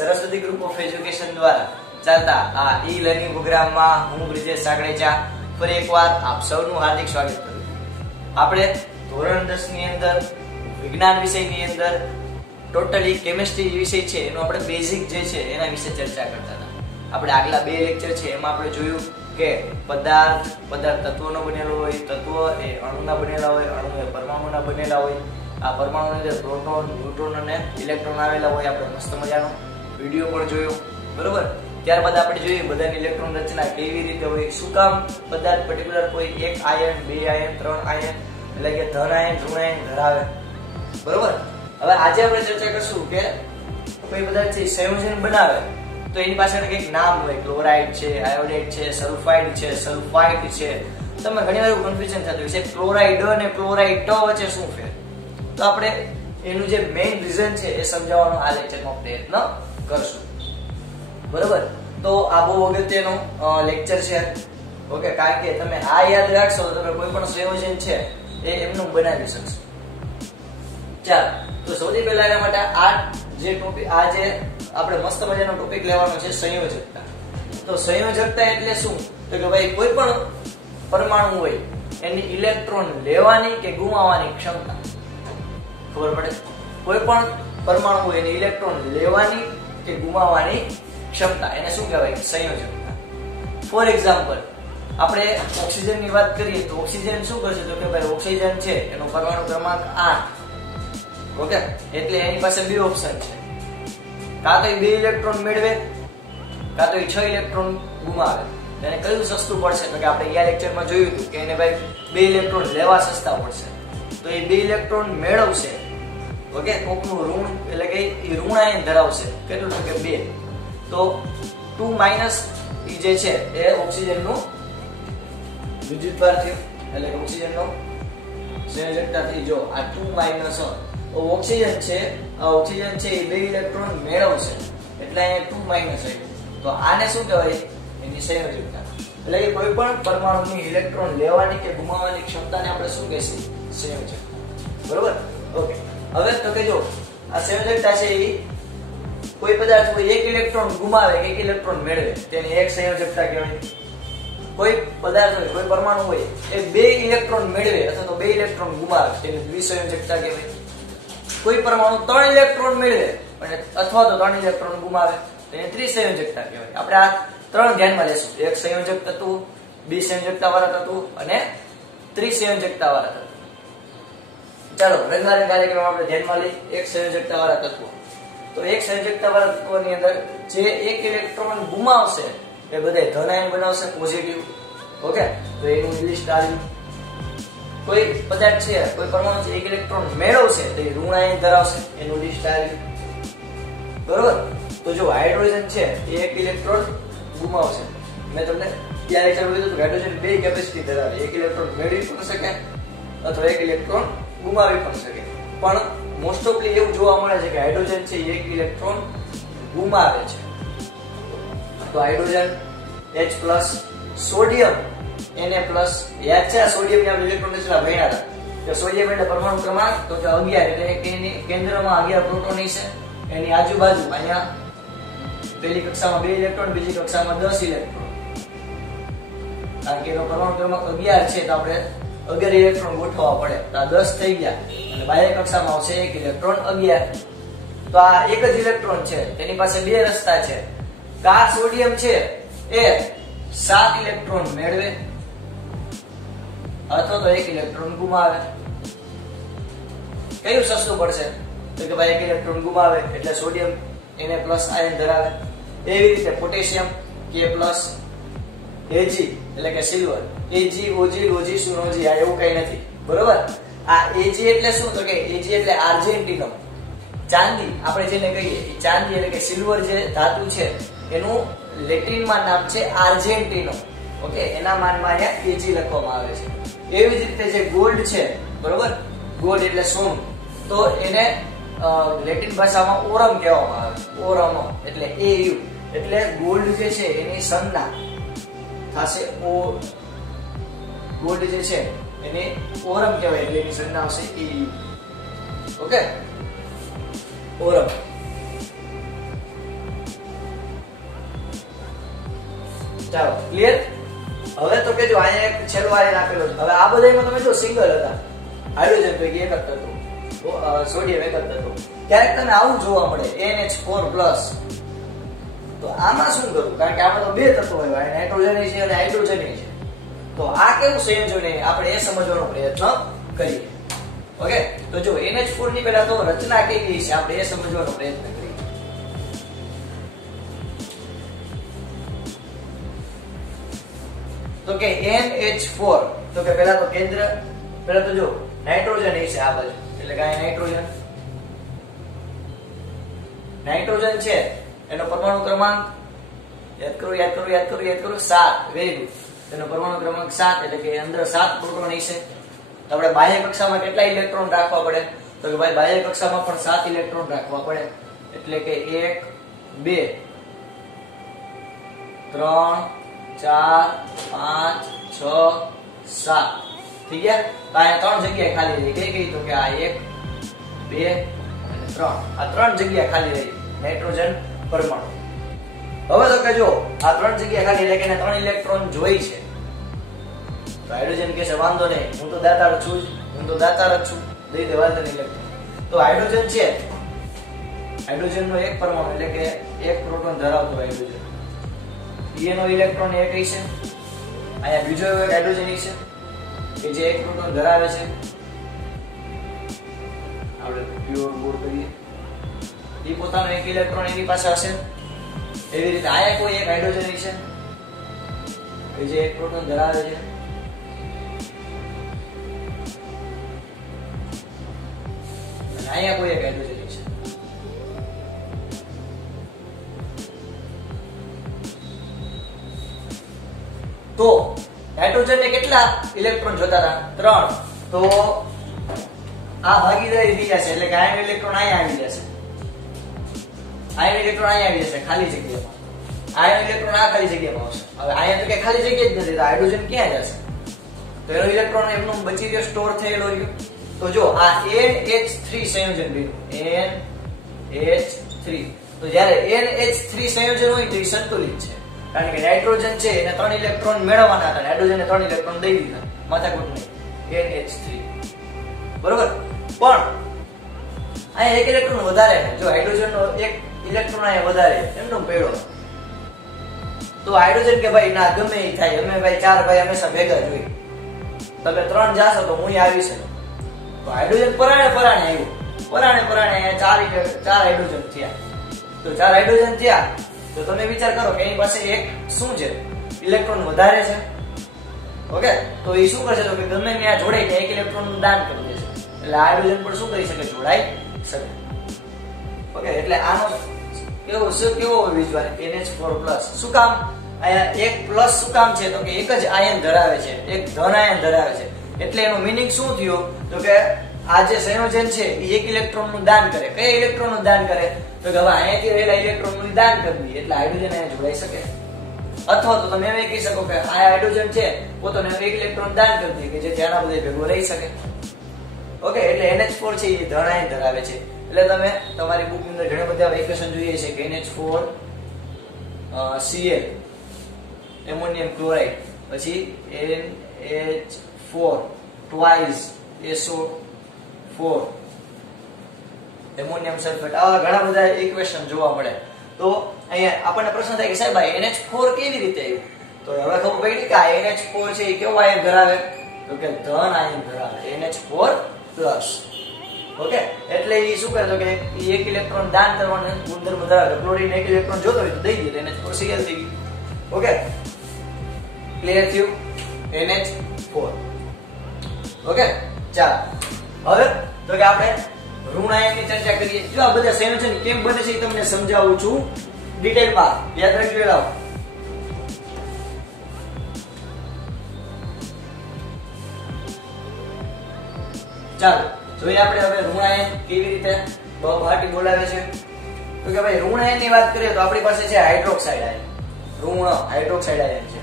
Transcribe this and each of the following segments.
Saraswati group of education દ્વારા ચાલતા આ ઈ લર્નિંગ પ્રોગ્રામમાં હું બ્રિજેશ સાગડેચા ફરી એકવાર આપ સૌનું હાર્દિક સ્વાગત કરું છું। આપણે ધોરણ 10 ની અંદર વિજ્ઞાન વિષયની અંદર ટોટલી કેમિસ્ટ્રી વિષય છે એનો આપણે બેઝિક જે છે એના વિશે ચર્ચા કરતા હતા। આપણે આગલા બે લેક્ચર છે એમાં આપણે જોયું કે પદાર્થ તત્વોનો બનેલો હોય, તત્વ એ અણુના બનેલા હોય, અણુ એ પરમાણુના બનેલા હોય, આ પરમાણુની અંદર પ્રોટોન, ન્યુટ્રોન અને ઇલેક્ટ્રોન આવેલા હોય। આપણે મસ્ત મજાનો વિડિયો પણ જોયો, બરોબર। ત્યારબાદ આપણે જોઈએ બધાની ઇલેક્ટ્રોન રચના કેવી રીતે હોય, શું કામ પદાર્થ પર્ટિક્યુલર કોઈ એક આયન, બે આયન, ત્રણ આયન એટલે કે ધન આયન, ઋણ આયન ધરાવે, બરોબર। હવે આજે આપણે ચર્ચા કરશું કે કોઈ પદાર્થ છે સંયોજન બનાવે તો એની પાછળ કંઈક નામ હોય, ક્લોરાઇડ છે, આયોડાઇડ છે, સલ્ફાઇડ છે, સલ્ફાઇડ છે। તમે ઘણી વાર કન્ફ્યુઝન થતું હોય છે ક્લોરાઇડ અને ક્લોરાઇડ વચ્ચે શું ફેર, તો આપણે એનું જે મેઇન રીઝન છે એ સમજાવવાનો આ લેક્ચરમાં પ્રયત્ન કરશું, બરોબર। તો આ બહુ અગત્યનો લેક્ચર છે, ઓકે, કારણ કે તમે આ યાદ રાખશો તો તમે કોઈ પણ સંયોજન છે એ એમનું બનાવી શકશો। ચાલો, તો સૌથી પહેલા એના માટે આ જે ટોપિક આજે આપણે મસ્ત મજાનો ટોપિક લેવાનો છે સંયોજકતા। તો સંયોજકતા એટલે શું, તો કે ભાઈ કોઈ પણ પરમાણુ હોય એની ઇલેક્ટ્રોન લેવાની કે ગુમાવવાની ક્ષમતા ખબર પડે। કોઈ પણ પરમાણુ હોય એની ઇલેક્ટ્રોન લેવાની કે ગુમાવવાની ક્ષમતા એને શું કહેવાય, સંયોજકતા। ફોર એક્ઝામ્પલ આપણે ઓક્સિજન ની વાત કરીએ તો ઓક્સિજન શું કરશે, તો કે ભાઈ ઓક્સિજન છે એનો પરમાણુ ક્રમાંક 8, ઓકે, એટલે એની પાસે બે ઓપ્શન છે, કાં તો એ 2 ઇલેક્ટ્રોન મેળવે કાં તો એ 6 ઇલેક્ટ્રોન ગુમાવે। એને કયું સસ્તું પડશે, તો કે આપણે આ લેક્ચરમાં જોયું હતું કે એને ભાઈ 2 ઇલેક્ટ્રોન લેવા સસ્તા પડશે, તો એ 2 ઇલેક્ટ્રોન મેળવશે, ઓકે, કોકનું ઋણ એટલે કે એ ઋણ આયન ધરાવશે, કેટલું, તો કે 2, તો 2 માઈનસ એ જે છે એ ઓક્સિજનનું વિદ્યુતભાર થયું, એટલે કે ઓક્સિજનનો સંયોજકતા થઈ। જો આ 2 માઈનસ ઓક્સિજન છે, આ ઓક્સિજન છે એ 2 ઇલેક્ટ્રોન મેળવશે એટલે અહીંયા 2 માઈનસ આવ્યું, તો આને શું કહેવાય, એની સંયોજકતા। એટલે કે કોઈ પણ પરમાણુની ઇલેક્ટ્રોન લેવાની કે ગુમાવવાની ક્ષમતાને આપણે શું કહીશું, સંયોજકતા, બરોબર, ઓકે। હવે તો કે જો આ સંયોજકતા છે એ કોઈ પદાર્થ કોઈ 1 ઇલેક્ટ્રોન ગુમાવે કે 1 ઇલેક્ટ્રોન મેળવે તેની એક સંયોજકતા કહેવાય। કોઈ પદાર્થ હોય, કોઈ પરમાણુ હોય એ 2 ઇલેક્ટ્રોન મેળવે અથવા તો 2 ઇલેક્ટ્રોન ગુમાવે તેની દ્વિસંયોજકતા કહેવાય। કોઈ પરમાણુ 3 ઇલેક્ટ્રોન મેળવે અને અથવા તો 3 ઇલેક્ટ્રોન ગુમાવે તેને ત્રિસંયોજકતા કહેવાય। આપણે આ ત્રણ ધ્યાનમાં લેશું, એક સંયોજક તત્વ, દ્વિસંયોજકતા વાળા તત્વ અને ત્રિસંયોજકતા વાળા તત્વ। ચાલો રંગારંગ કાર્યક્રમ આપણે ધ્યાનમાં લઈ એક સંયોજકતા વાળા તત્વ। તો એક સંયોજકતા વાળા તત્વની અંદર જે 1 ઇલેક્ટ્રોન ગુમાવશે એ બધા ધન આયન બનાવશે, પોઝિટિવ, ઓકે, તો એનું લિસ્ટ આવ્યું। કોઈ પદાર્થ છે, કોઈ પરમાણુ છે 1 ઇલેક્ટ્રોન મેળવશે તો એ ઋણ આયન ધરાવશે, એનું લિસ્ટ આવ્યું, બરોબર। તો જો હાઇડ્રોજન છે એ 1 ઇલેક્ટ્રોન ગુમાવશે, મેં તમને ત્યાં લેક્ચરમાં કીધું કે હાઇડ્રોજન 2 કેપેસિટી ધરાવે, 1 ઇલેક્ટ્રોન મેળવી પણ શકે અથવા 1 ઇલેક્ટ્રોન ગુમાવી પણ શકે, પણ મોસ્ટ ઓફલી એવું જોવા મળે છે કે હાઇડ્રોજન છે એ 1 ઇલેક્ટ્રોન ગુમાવે છે। તો હાઇડ્રોજન H+, સોડિયમ Na+, યાદ છે આ સોડિયમ ની આપણે ઇલેક્ટ્રોન રચના ભણ્યા હતા કે સોડિયમ એટલે પરમાણુ ક્રમાંક તો કે 11 એટલે કે એની કેન્દ્રમાં 11 પ્રોટોન છે, એની આજુબાજુ અહીંયા પહેલી કક્ષામાં 2 ઇલેક્ટ્રોન, બીજી કક્ષામાં 10 ઇલેક્ટ્રોન, કારણ કે એનો પરમાણુ ક્રમાંક 11 છે તો આપણે 11 ઇલેક્ટ્રોન ગોઠવવા પડે, તો આ 10 થઈ ગયા અને બાહ્ય કક્ષામાં આવશે 1 ઇલેક્ટ્રોન 11, તો આ એક જ ઇલેક્ટ્રોન છે તેની પાસે બે રસ્તા છે, આ સોડિયમ છે એ 7 ઇલેક્ટ્રોન મેળવે અથવા તો 1 ઇલેક્ટ્રોન ગુમાવે। કયું સસ્તું પડશે, તો કે ભાઈ 1 ઇલેક્ટ્રોન ગુમાવે એટલે સોડિયમ Na+ આયન ધરાવે। એવી રીતે પોટેશિયમ K+, Ag એટલે કે silver, Ag, Og, Log, Log આ એવું કઈ નથી, બરોબર। આ Ag એટલે શું, તો કે Ag એટલે આર્જેન્ટિનમ, ચાંદી આપણે જેને કહીએ એ ચાંદી એટલે કે સિલ્વર જે ધાતુ છે એનું લેટિનમાં નામ છે આર્જેન્ટિનો, ઓકે, એના માનમાં અહીંયા Ag લખવામાં આવે છે। એવી જ રીતે જે ગોલ્ડ છે, બરોબર, ગોલ્ડ એટલે સોનું, તો એને લેટિન ભાષામાં ઓરમ કહેવામાં આવે, ઓરમ એટલે Au, એટલે ગોલ્ડ જે છે એની સંજ્ઞા થશે ઓ, ગોલ્ડ જે છે એને ઓરમ કહેવાય એટલે એની સંજ્ઞા આવશે Au, ઓકે, ઓરમ। ચાલો ક્લિયર. હવે તો કે જો અહીંયા એક છેલ્લો આયન આપેલો છે. હવે આ બધામાં તમે જો સિંગલ હતા, હાઇડ્રોજન પૈકી એક જ હતો, સોડિયમ એક જ હતો. ક્યારેક તમને આવું જોવા મળે NH4+. તો આમાં શું કરવું? કારણ કે આમાં તો બે તત્વો હોય, નાઇટ્રોજન છે અને હાઇડ્રોજન છે. તો આ કેવું સંયોજન છે આપણે એ સમજવાનો પ્રયત્ન કરીએ. ઓકે, તો જો NH4 ની પહેલા તો રચના કેવી છે આપણે એ સમજવાનો પ્રયત્ન કરીએ. તો કે NH4, તો કે પહેલા તો કેન્દ્ર, પહેલા તો જો નાઇટ્રોજન છે આ બાજુ, એટલે કે આ નાઇટ્રોજન છે એનો પરમાણુ ક્રમાંક યાદ કરો 7. Very good. એનો પરમાણુ ક્રમાંક 7, એટલે કે અંદર 7 પ્રોટોન હશે. તો આપણે બાહ્ય કક્ષામાં કેટલા ઇલેક્ટ્રોન રાખવા પડે? તો કે ભાઈ બાહ્ય કક્ષામાં પણ 7 ઇલેક્ટ્રોન રાખવા પડે. એટલે કે 1 2 3 4 5 6 7 થઈ ગયા. તો અહીંયા 3 જગ્યા ખાલી રહી. કઈ તો કે આ 1 2 અને 3, આ 3 જગ્યા ખાલી રહી નાઇટ્રોજન પરમાણુ. હવે તો કે જો આ 3 જગ્યા ખાલી એટલે કે 3 ઇલેક્ટ્રોન જોઈ છે. તો હાઇડ્રોજન કહે છે વાંધો નહીં, હું તો દાતાર જ છું, દઈ દે વાંધો નહીં ઇલેક્ટ્રોન. તો હાઇડ્રોજન છે, હાઇડ્રોજન નો એક પરમાણુ એટલે કે એક પ્રોટોન ધરાવતો હાઇડ્રોજન, એનો ઇલેક્ટ્રોન એક હશે. અહીંયા બીજો એક હાઇડ્રોજન હશે કે જે એક પ્રોટોન ધરાવે છે. આપણે પ્યોર બોર્ડ કરીએ, એ પોતાનો એક ઇલેક્ટ્રોન એની પાસે હશે. એવી રીતે અહીંયા કોઈ એક હાઇડ્રોજન હશે કે જે એક પ્રોટોન ધરાવે છે. અને અહીંયા કોઈ એક હાઇડ્રોજન હશે. તો નાઇટ્રોજન ને કેટલા ઇલેક્ટ્રોન જોતા હતા? 3. તો આ ભાગીદારી થઈ જશે, એટલે કે આયન ઇલેક્ટ્રોન અહીંયા આવી જશે, આયન ઇલેક્ટ્રોન અહીંયા આવી જશે ખાલી જગ્યામાં. આયન ઇલેક્ટ્રોન આ ખાલી જગ્યામાં આવશે. હવે અહીંયા તો કે ખાલી જગ્યા જ નથી, તો હાઇડ્રોજન ક્યાં જશે? તો એનો ઇલેક્ટ્રોન એમનો બચી ગયો, સ્ટોર થયેલો રહ્યો. તો જો આ NH3 સંયોજન બન્યું, NH3. તો જ્યારે NH3 સંયોજન હોય તો એ સંતુલિત છે, કારણ કે નાઇટ્રોજન છે એને 3 ઇલેક્ટ્રોન મેળવવાના હતા, હાઇડ્રોજનને 3 ઇલેક્ટ્રોન દઈ દીધા, માથાકૂટ નહીં. NH3 બરોબર. પણ અહીંયા એક ઇલેક્ટ્રોન વધારે છે. જો હાઇડ્રોજન નો એક ઇલેક્ટ્રોન અહીંયા વધારે એમનો પેડો. તો હાઇડ્રોજન કે ભાઈ ના ગમે એ થાય, અમે ભાઈ 4 ભાઈ હંમેશા ભેગા જોઈએ. તમે 3 જાશો તો હું આવી છે. તો હાઇડ્રોજન પરાણે આવ્યું, પરાણે અહીંયા 4 હાઇડ્રોજન થયા. તો 4 હાઇડ્રોજન થયા તો તમે વિચાર કરો કે એની પાસે એક શું છે, ઇલેક્ટ્રોન વધારે છે. ઓકે, તો એ શું કરશે? તો કે ગમે ત્યાં જોડાઈને એક ઇલેક્ટ્રોન નું દાન કરી દેશે, એટલે હાઇડ્રોજન પણ શું કરી શકે? જોડાઈ શકે. ઓકે, એટલે આનો કેવો વિઝ્યુઅલ NH4+. શું કામ અહીંયા એક પ્લસ શું કામ છે? તો કે એક જ આયન ધરાવે છે, એક ધન આયન ધરાવે છે. એટલે એનો મીનિંગ શું થયો? તો કે આ જે સંયોજન છે એ એક ઇલેક્ટ્રોન નું દાન કરે. કયા ઇલેક્ટ્રોન નું દાન કરે? તો કે હવે અહીંયાથી રહેલા ઇલેક્ટ્રોન નું દાન કરી દઈએ, એટલે હાઇડ્રોજન અહીંયા જોડાઈ શકે. અથવા તો તમે એમ કહી શકો કે આ હાઇડ્રોજન છે પોતાને એક ઇલેક્ટ્રોન દાન કરી દે કે જેથી આના બધા ભેગો રહી શકે. ઓકે, એટલે NH4 છે એ ધન આયન ધરાવે છે. એટલે તમે તમારી બુક ની અંદર ઘણા બધા ઇક્વેશન જોઈએ છે કે NH4 Cl એમોનિયમ ક્લોરાઇડ, પછી NH4 twice SO4 ammonium sulphate. આવા ઘણા બધા ઇક્વેશન જોવા મળે. તો અહીંયા આપણને પ્રશ્ન થાય કે સાહેબ આ NH4 કેવી રીતે આવ્યું? તો હવે ખબર પડી કે આ NH4 છે એ કેવો આયન ધરાવે? તો કે ધન આયન ધરાવે, NH4+. ઓકે, એટલે એ શું કરે? તો કે એક ઇલેક્ટ્રોન દાન કરવાનો ગુણધર્મ ધરાવે. ક્લોરીન એક ઇલેક્ટ્રોન જોતો હોય તો દઈ દે, NH4Cl થઈ ગયું. ઓકે, ક્લિયર થયું? NH4. ઓકે, ચાલો હવે તો કે આપણે ઋણ આયનની ચર્ચા કરીએ. જો આ બધા સંયોજન કેમ બને છે એ તમને સમજાવું છું ડિટેલમાં, યાદ રાખજો. લાવો ચાલો જોઈએ આપણે હવે ઋણ આયન કેવી રીતે બહાટી બોલાવે છે. તો કે ભાઈ ઋણ આયનની વાત કરીએ તો આપણી પાસે છે હાઇડ્રોક્સાઇડ આયન. ઋણ હાઇડ્રોક્સાઇડ આયન છે.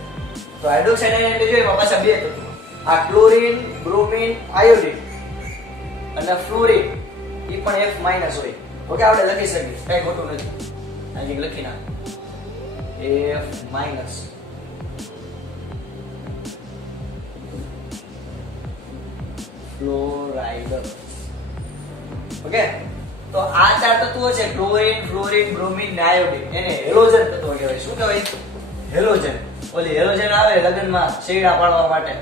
તો હાઇડ્રોક્સાઇડ આયન એટલે જોઈએ એમાં પાછા બે તત્વો, આ ક્લોરીન, બ્રોમીન, આયોડીન અને ફ્લોરીન એ પણ F- હોય. ઓકે, આપણે લખી શકીએ, કઈ ખોટું નથી. અહીં લખી નાખ F-. ફ્લોરાઇડ. ઓકે, તો આ ચાર તત્વો છે ક્લોરીન, ફ્લોરીન, બ્રોમિન ને આયોડિન, એને હેલોજન તત્વો કહેવાય. શું કહેવાય? હેલોજન. ઓલી હેલોજન આવે લગનમાં શેડા પાડવા માટે,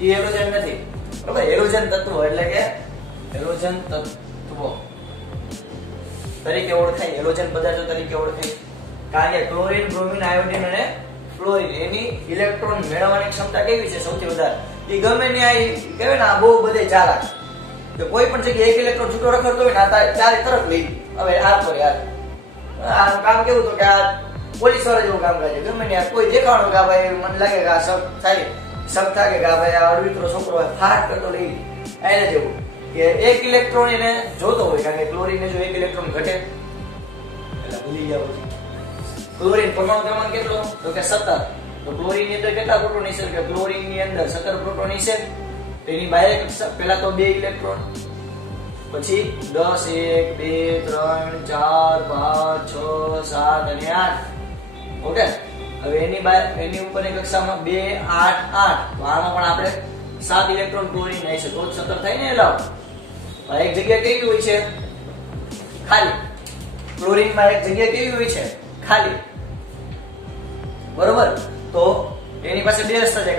એ હેલોજન નથી. બરાબર, હેલોજન તત્વો એટલે કે હેલોજન તત્વો તરીકે ઓળખાય, હેલોજન પદાર્થો તરીકે ઓળખાય. કારણ કે ક્લોરીન, બ્રોમિન, આયોડિન અને ફ્લોરીન એની ઇલેક્ટ્રોન મેળવવાની ક્ષમતા કેવી છે? સૌથી વધારે. એ ગમે ત્યાં કહેવાય ને, આ બહુ બધે ચાલાક. તો કોઈ પણ જગ્યાએ એક ઇલેક્ટ્રોન છૂટો રખડતો હોય ને, આ ચારે તરફ લઈ. હવે આ તો યાર આ કામ કેવું તો કે આ પોલીસ વાળા જેવું કામ કરે છે. ગમે ત્યાં કોઈ દેખાવાનું કે ભાઈ મને લાગે કે આ શક થાય કે ભાઈ આ અડવિત્રો છોકરો ફાટ કરતો લઈ. એને જેવું કે એક ઇલેક્ટ્રોન એને જોતો હોય, કારણ કે ક્લોરીન જો એક ઇલેક્ટ્રોન ઘટે એટલે ભૂલી ગયા પછી. ક્લોરીન પરમાણુ ક્રમાંક કેટલો? તો કે 17. તો ક્લોરીન ની અંદર કેટલા પ્રોટોન હશે? કે ક્લોરીન ની અંદર 17 પ્રોટોન હશે. તો એની બાહ્ય કક્ષા પહેલા તો 2 ઇલેક્ટ્રોન, પછી 10, 1, 2, 3, 4, 5, 6, 7 અને 8. ઓકે, હવે એની ઉપરની કક્ષામાં 2, 8, 8. તો આમાં પણ આપણે 7 ઇલેક્ટ્રોન ક્લોરીન હશે, તો 17 થાય ને. એલાવ એક જગ્યા કેવી હોય છે? ખાલી. ક્લોરીન માં એક જગ્યા કેવી હોય છે? ખાલી. બરોબર, તો એની પાસે બે રસ્તા છે.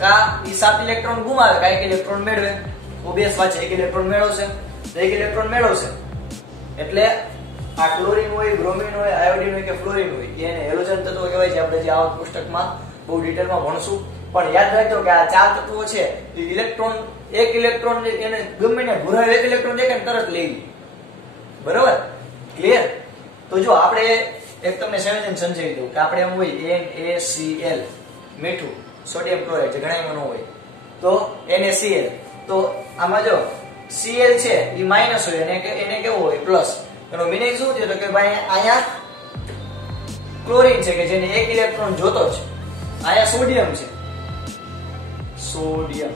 કા ઈ 7 ઇલેક્ટ્રોન ગુમાવે, કા 1 ઇલેક્ટ્રોન મેળવે. ઓબવિયસ વાત છે, 1 ઇલેક્ટ્રોન મેળવશે તો 1 ઇલેક્ટ્રોન મેળવશે. એટલે આ ક્લોરીન હોય, બ્રોમિન હોય, આયોડિન હોય કે ફ્લોરીન હોય, એને હેલોજન તત્વો કહેવાય છે. આપણે જે આ પુસ્તકમાં બહુ ડિટેલમાં ભણશું. પણ યાદ રાખજો કે આ ચાર તત્વો છે, ઇલેક્ટ્રોન એક ઇલેક્ટ્રોન એને ગમે ને ઘુરાવે, 1 ઇલેક્ટ્રોન દેખાય ને તરત લઈ લે. બરોબર, ક્લિયર? તો જો આપણે એક તમને સંયોજન સમજાવી દઉં કે આપણે એમ હોય NaCl, મીઠું, સોડિયમ ક્લોરાઇડ, જે ઘણામાં ન હોય, તો NaCl. તો આમાં જો Cl છે એ માઈનસ હોય અને એને કેવો હોય? પ્લસ. એનો મીનિંગ શું થયો? તો કે ભાઈ અહીંયા ક્લોરીન છે કે જેને 1 ઇલેક્ટ્રોન જોતો છે, અહીંયા સોડિયમ છે, સોડિયમ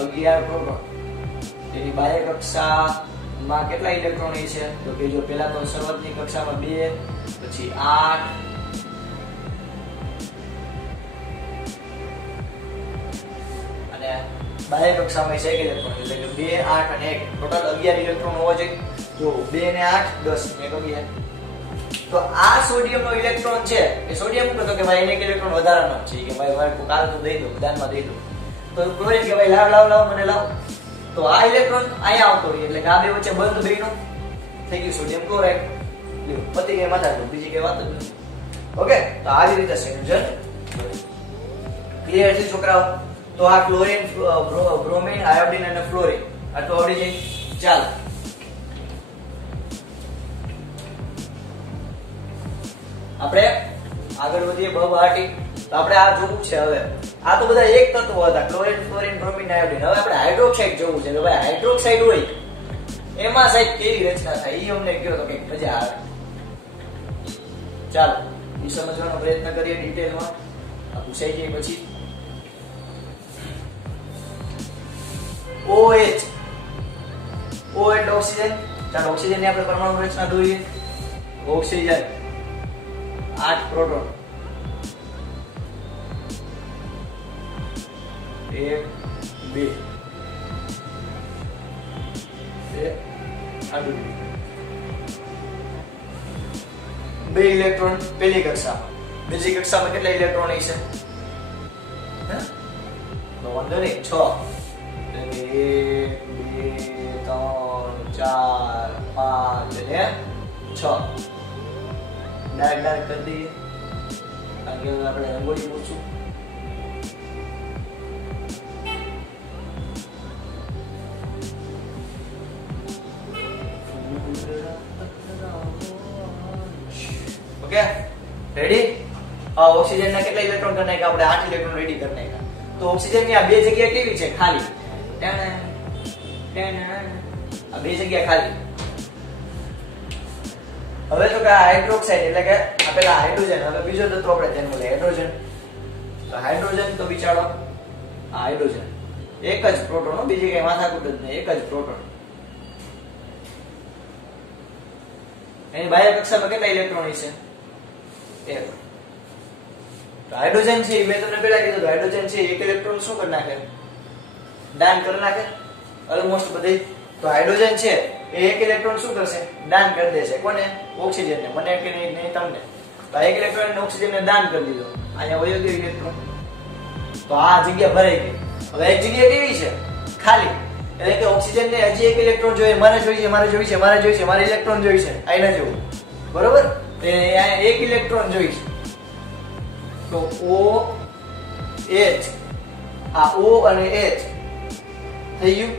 11 પ્રોટોન. તેની બાહ્ય કક્ષામાં કેટલા ઇલેક્ટ્રોન છે? તો કે જો પહેલા તો શરૂઆતની કક્ષામાં 2, પછી 8, અને બાહ્ય કક્ષામાં 1 ઇલેક્ટ્રોન, એટલે કે 2, 8 અને 1, ટોટલ 11 ઇલેક્ટ્રોન હોવા જોઈએ. જો 2 ને 8, 10 ને 11. તો આ સોડિયમ નો ઇલેક્ટ્રોન છે, એ સોડિયમ કહો કે ભાઈ એને 1 ઇલેક્ટ્રોન વધારાનો છે, કે ભાઈ કાલ તો દઈ દો, દાનમાં દઈ દો. તો ક્લોરીન કે ભાઈ લાવ મને લાવ. તો આ ઇલેક્ટ્રોન અહીંયા આવતો રહે, એટલે કે આ બે વચ્ચે બંધ બન્યું, થઈ ગયું સોડિયમ ક્લોરાઇડ. લ્યો પતી ગઈ માથા, બીજી કઈ વાત જ નથી. ઓકે, તો આવી રીતે સંયોજન. ક્લિયર છે છોકરાઓ? તો આ ક્લોરીન, બ્રોમિન, આયોડિન અને ફ્લોરીન આટલું આવડી જાય. ચાલો આપણે આગળ વધીએ. બહાટી તો આપણે આ જોવું છે. હવે આ તો બધા એક તત્વો હતા, ક્લોરીન, ફ્લોરીન, બ્રોમિન, આયોડિન. હવે આપણે હાઇડ્રોક્સાઇડ જોવું છે કે ભાઈ હાઇડ્રોક્સાઇડ હોય એમાં સાહેબ કેવી રચના થાય, એ અમને કહો તો કંઈક મજા આવે. ચાલો એ સમજવાનો પ્રયત્ન કરીએ ડિટેલમાં. આ પૂછાઈ જાય પછી. OH, O એટલે ઓક્સિજન. ચાલો ઓક્સિજન ની આપણે પરમાણુ રચના જોઈએ. ઓક્સિજન 8 પ્રોટોન, 1, 2, હાઇડ્રોજન 2 ઇલેક્ટ્રોન પહેલી કક્ષામાં. બીજી કક્ષામાં કેટલા ઇલેક્ટ્રોન હશે? તો વાંધો નહીં, 6. 1, 2, 3, 4, 5 અને 6. ડાર્ક કરી દઈએ, કારણ કે આપણે રંગોળી પૂછું. Okay, ready? ઓક્સિજન ના કેટલા ઇલેક્ટ્રોન કરી નાખ્યા? આપણે 8 ઇલેક્ટ્રોન રેડી કરી નાખ્યા. તો ઓક્સિજન ની આ બે જગ્યા કેવી છે? ખાલી. આ બે જગ્યા ખાલી. હવે તો કે હાઇડ્રોક્સાઇડ એટલે કે આ પેલા હાઇડ્રોજન, હવે બીજો તત્વ આપણે ધ્યાનમાં લઈએ, હાઇડ્રોજન. તો હાઇડ્રોજન તો બિચારો આ હાઇડ્રોજન એક જ પ્રોટોન, બીજી કઈ માથાકૂટ જ નહીં, એક જ પ્રોટોન. એની બાહ્ય કક્ષામાં કેટલા ઇલેક્ટ્રોન છે? 1. તો હાઇડ્રોજન છે, મેં તમને પહેલા કીધું હાઇડ્રોજન છે, 1 ઇલેક્ટ્રોન શું કરી નાખે? દાન કરી નાખે ઓલમોસ્ટ બધી. તો હાઇડ્રોજન છે એ એક ઇલેક્ટ્રોન શું કરશે? દાન કરી દેશે. કોને? ઓક્સિજનને. મને કે નહીં તમને. તો એક ઇલેક્ટ્રોન ઓક્સિજનને દાન કરી દીધો. અહીંયા વયો ગયો ઇલેક્ટ્રોન. તો આ જગ્યા ભરાઈ ગઈ. હવે એક જગ્યા કેવી છે? ખાલી. એટલે કે ઓક્સિજન ને હજી એક ઇલેક્ટ્રોન જોઈએ, મારે જોઈએ, મારે જોઈએ, મારે જોઈએ, મારે ઇલેક્ટ્રોન જોઈએ છે. આના જેવું. બરોબર? અહીંયા એક ઇલેક્ટ્રોન જોઈએ છે. તો O H આ O અને H થઈ ગયું.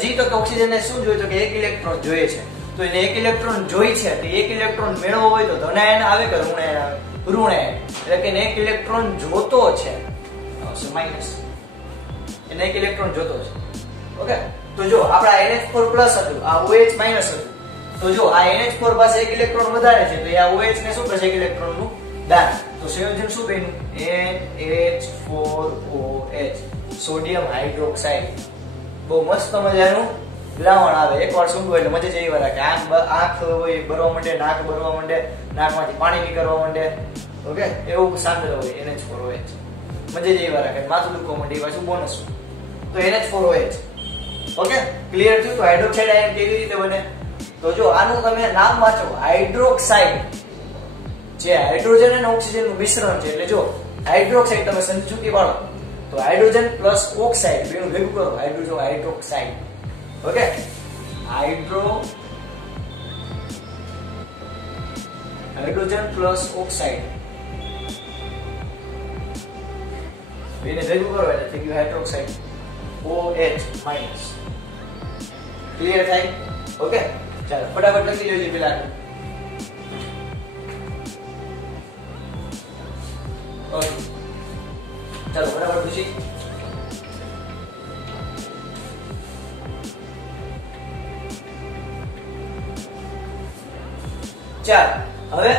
હજી તો ઓક્સિજન ને શું જોઈએ? તો કે એક ઇલેક્ટ્રોન જોઈએ છે. તો એને એક ઇલેક્ટ્રોન જોઈ છે. તો એક ઇલેક્ટ્રોન મેળવવો હોય તો ધનાયન આવે કે ઋણાયન આવે? ઋણાયન. એટલે કે એક ઇલેક્ટ્રોન જોતો છે. માઈનસ. એને એક ઇલેક્ટ્રોન જોતો છે. ઓકે. તો જો આપડા NH4 પ્લસ હતું, આ OH માઈનસ હતું. તો જો આ NH4 પાસે એક ઇલેક્ટ્રોન વધારે છે, તો આ OH ને શું કરશે? એક ઇલેક્ટ્રોન નું દાન. તો સંયોજન શું બન્યું? NH4OH, sodium hydroxide. બહુ મસ્ત મજાનું દ્રાવણ આવે. એકવાર સૂંઘો એટલે મજા જ એવી વાર કે આંખ હોય ભરવા માંડે, નાક ભરવા માંડે, નાકમાંથી પાણી નીકળવા માંડે. ઓકે, એવું સાંદ્ર હોય NH4OH. મજા જ એવી વાર કે માથું દુખવા માંડે, પાછું બોનસ. તો NH4OH. ઓકે, ક્લિયર થયું? તો હાઇડ્રોક્સાઇડ આયન કેવી રીતે બને? તો જો આનું તમે નામ વાંચો, હાઇડ્રોક્સાઇડ. જે હાઇડ્રોજન અને ઓક્સિજન નું મિશ્રણ છે. એટલે જો હાઇડ્રોક્સાઇડ તમે સમજૂતી પાડો તો હાઇડ્રોજન પ્લસ ઓક્સાઇડ બેનું ભેગું કરો, hydroxide. Okay, hydrogen plus oxide બેને ભેગું કરો એટલે થઈ ગયું હાઇડ્રોક્સાઇડ. OH minus. ક્લિયર થાય? ઓકે, ચાલો ફટાફટ લખી લેજો પેલા. ઓકે, ચાલો ફટાફટ પૂછી. ચાલ હવે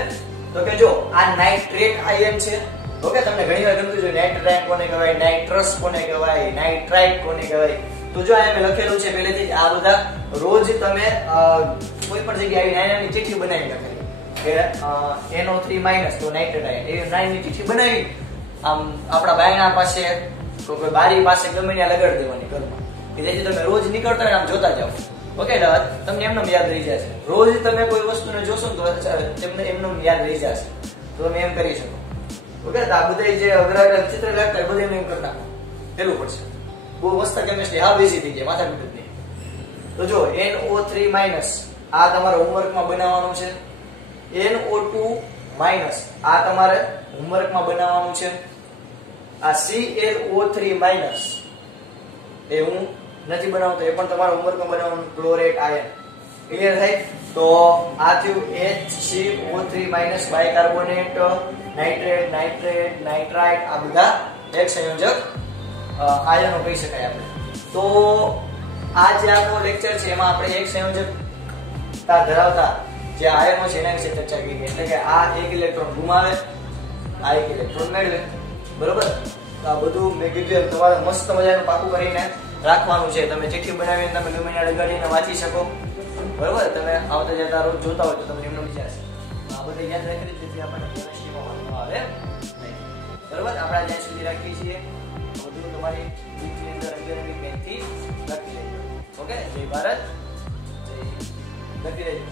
તો કે જો આ નાઇટ્રેટ આયન છે. ઓકે, તમને ઘણી વાર ગમતું છે નાઇટ્રાઇટ કોને કહેવાય, નાઇટ્રસ કોને કહેવાય, નાઇટ્રાઇટ કોને કહેવાય. તો જો અહીંયા મેં લખેલું છે પહેલેથી આ બધા રોજ તમે કોઈ પણ જગ્યાએ આવી નાની ચિઠ્ઠી બનાવી લખેલી કે NO3 માઈનસ તો નાઇટ્રેટ આયન એ નાની ચિઠ્ઠી બનાવી આમ આપણા બાયણા પાસે તો કોઈ બારી પાસે ગમે ત્યાં લગાડી દેવાની ઘરમાં કે જેથી તમે રોજ નીકળતા હોય આમ જોતા જાઓ. ઓકે, તમને એમને યાદ રહી જશે. રોજ તમે કોઈ વસ્તુને જોશો ને તો તમને એમને યાદ રહી જશે. તો તમે એમ કરી શકો. ઓકે, તો આ બધા જે અઘરા ચિત્ર લાગતા હોય બધું એમ કરી નાખો, પેલું પડશે. બહુ મસ્ત કેમિસ્ટ્રી, હા બેસી થઈ જાય, માથા પીટું નહીં. તો જો NO3 માઈનસ આ તમારે હોમવર્કમાં બનાવવાનું છે. NO2 માઈનસ આ તમારે હોમવર્કમાં બનાવવાનું છે. આ ClO3 માઈનસ એ હું નથી બનાવતો, એ પણ તમારા હોમવર્કમાં બનાવવાનું. Chlorate ion. ક્લિયર થાય? તો આ થયું HCO3 minus bicarbonate, nitrate, nitrite. આ બધા એક સંયોજક આયનો કહી શકાય આપણે. તો આ જે આપણો લેક્ચર છે એમાં આપણે એક સંયોજકતા ધરાવતા જે આયનો છે એના વિશે ચર્ચા કરી. એટલે કે આ એક ઇલેક્ટ્રોન ગુમાવે, આ એક ઇલેક્ટ્રોન મેળવે. બરોબર? તો આ બધું મેં કીધું તમારે મસ્ત મજાનું પાકું કરીને રાખવાનું છે. તમે ચિઠ્ઠી બનાવીને તમે ગમે ત્યાં લગાડીને વાંચી શકો. બરોબર? તમે આવતા જતા રોજ જોતા હોય તો તમને એમનો વિચાર છે. આ બધું યાદ રાખી જેથી આપણને કેમિસ્ટ્રીમાં વાંધો આવે નહીં. બરોબર? આપણે જ્યાં સુધી રાખીએ છીએ બધું તમારી બુકની અંદર અંગ્રેજી પેનથી લખી લેજો. ઓકે, જય ભારત, જય લખી લેજો.